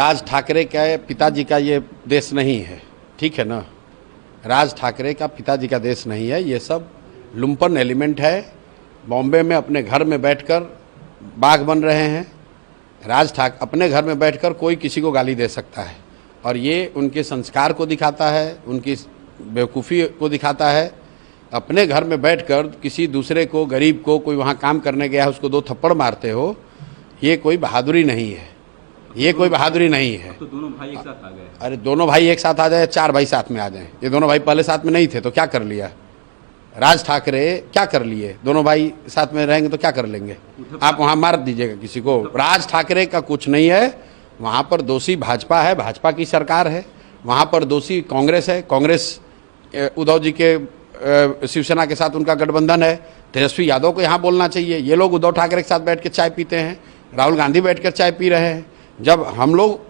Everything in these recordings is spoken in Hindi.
राज ठाकरे के पिताजी का ये देश नहीं है, ठीक है ना। राज ठाकरे का पिताजी का देश नहीं है, ये सब लुम्पन एलिमेंट है। बॉम्बे में अपने घर में बैठकर बाघ बन रहे हैं। राज ठाकरे अपने घर में बैठकर कोई किसी को गाली दे सकता है, और ये उनके संस्कार को दिखाता है, उनकी बेवकूफ़ी को दिखाता है। अपने घर में बैठकर किसी दूसरे को, गरीब को, कोई वहाँ काम करने गया है उसको 2 थप्पड़ मारते हो, ये कोई बहादुरी नहीं है, ये कोई बहादुरी नहीं है। तो दोनों भाई एक साथ आ गए। अरे दोनों भाई एक साथ आ जाए, 4 भाई साथ में आ जाएं। ये दोनों भाई पहले साथ में नहीं थे तो क्या कर लिया राज ठाकरे, क्या कर लिए? दोनों भाई साथ में रहेंगे तो क्या कर लेंगे? आप वहाँ मार दीजिएगा किसी को। राज ठाकरे का कुछ नहीं है, वहाँ पर दोषी भाजपा है, भाजपा की सरकार है। वहाँ पर दोषी कांग्रेस है, कांग्रेस उद्धव जी के शिवसेना के साथ उनका गठबंधन है। तेजस्वी यादव को यहाँ बोलना चाहिए। ये लोग उद्धव ठाकरे के साथ बैठ के चाय पीते हैं, राहुल गांधी बैठ कर चाय पी रहे हैं। जब हम लोग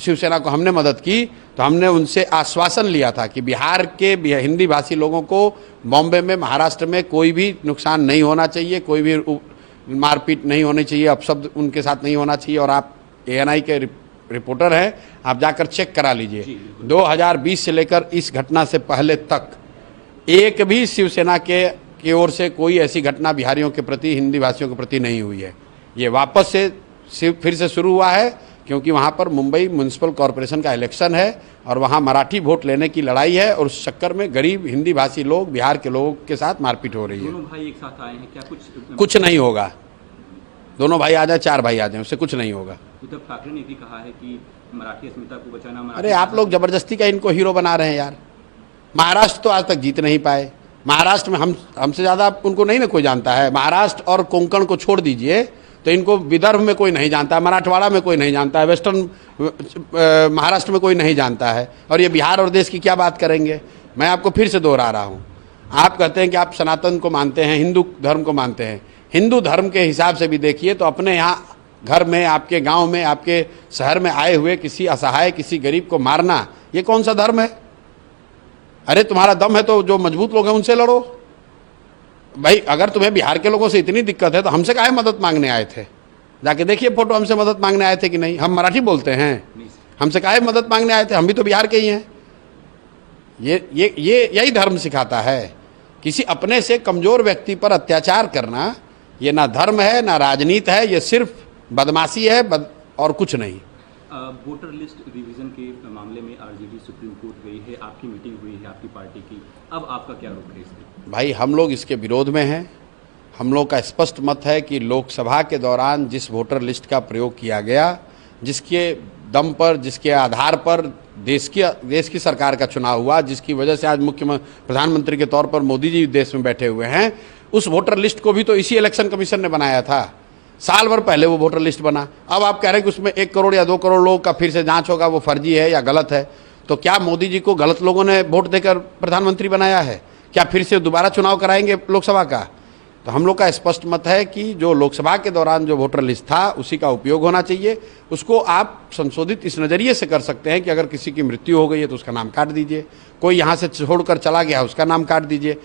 शिवसेना को हमने मदद की तो हमने उनसे आश्वासन लिया था कि बिहार के हिंदी भाषी लोगों को बॉम्बे में, महाराष्ट्र में कोई भी नुकसान नहीं होना चाहिए, कोई भी मारपीट नहीं होनी चाहिए, अपशब्द उनके साथ नहीं होना चाहिए। और आप ANI के रिपोर्टर हैं, आप जाकर चेक करा लीजिए। 2020 से लेकर इस घटना से पहले तक एक भी शिवसेना की ओर से कोई ऐसी घटना बिहारियों के प्रति, हिंदी भाषियों के प्रति नहीं हुई है। ये वापस से फिर से शुरू हुआ है, क्योंकि वहाँ पर मुंबई म्युनिसिपल कॉरपोरेशन का इलेक्शन है और वहाँ मराठी वोट लेने की लड़ाई है, और उस चक्कर में गरीब हिंदी भाषी लोग, बिहार के लोगों के साथ मारपीट हो रही है। दोनों भाई एक साथ आए हैं, क्या कुछ नहीं होगा। दोनों भाई आ जाए, 4 भाई आ जाए, उससे कुछ नहीं होगा। उद्धव ठाकरे ने भी कहा है कि मराठी अस्मिता को बचाना। अरे आप लोग जबरदस्ती का इनको हीरो बना रहे हैं यार। महाराष्ट्र तो आज तक जीत नहीं पाए। महाराष्ट्र में हमसे ज़्यादा उनको नहीं ना कोई जानता है। महाराष्ट्र और कोंकण को छोड़ दीजिए तो इनको विदर्भ में कोई नहीं जानता है, मराठवाड़ा में कोई नहीं जानता है, वेस्टर्न महाराष्ट्र में कोई नहीं जानता है, और ये बिहार और देश की क्या बात करेंगे। मैं आपको फिर से दोहरा रहा हूँ, आप कहते हैं कि आप सनातन को मानते हैं, हिंदू धर्म को मानते हैं। हिंदू धर्म के हिसाब से भी देखिए तो अपने यहाँ घर में, आपके गाँव में, आपके शहर में आए हुए किसी असहाय, किसी गरीब को मारना, ये कौन सा धर्म है? अरे तुम्हारा दम है तो जो मजबूत लोग हैं उनसे लड़ो भाई। अगर तुम्हें बिहार के लोगों से इतनी दिक्कत है तो हमसे काहे मदद मांगने आए थे? जाके देखिए फोटो, हमसे मदद मांगने आए थे कि नहीं? हम मराठी बोलते हैं, हमसे काहे मदद मांगने आए थे? हम भी तो बिहार के ही हैं। ये यही धर्म सिखाता है। किसी अपने से कमजोर व्यक्ति पर अत्याचार करना, ये ना धर्म है ना राजनीति है, ये सिर्फ बदमाशी है और कुछ नहीं। वोटर लिस्ट रिवीजन के मामले में RJD सुप्रीम कोर्ट गई है, आपकी मीटिंग हुई है आपकी पार्टी की, अब आपका क्या रुख है इसमें? भाई हम लोग इसके विरोध में हैं। हम लोग का स्पष्ट मत है कि लोकसभा के दौरान जिस वोटर लिस्ट का प्रयोग किया गया, जिसके दम पर, जिसके आधार पर देश की सरकार का चुनाव हुआ, जिसकी वजह से आज प्रधानमंत्री के तौर पर मोदी जी देश में बैठे हुए हैं, उस वोटर लिस्ट को भी तो इसी इलेक्शन कमीशन ने बनाया था। साल भर पहले वो वोटर लिस्ट बना। अब आप कह रहे हैं कि उसमें 1 करोड़ या 2 करोड़ लोगों का फिर से जांच होगा, वो फर्जी है या गलत है। तो क्या मोदी जी को गलत लोगों ने वोट देकर प्रधानमंत्री बनाया है? क्या फिर से दोबारा चुनाव कराएंगे लोकसभा का? तो हम लोग का स्पष्ट मत है कि जो लोकसभा के दौरान जो वोटर लिस्ट था उसी का उपयोग होना चाहिए। उसको आप संशोधित इस नज़रिए से कर सकते हैं कि अगर किसी की मृत्यु हो गई है तो उसका नाम काट दीजिए, कोई यहाँ से छोड़कर चला गया उसका नाम काट दीजिए।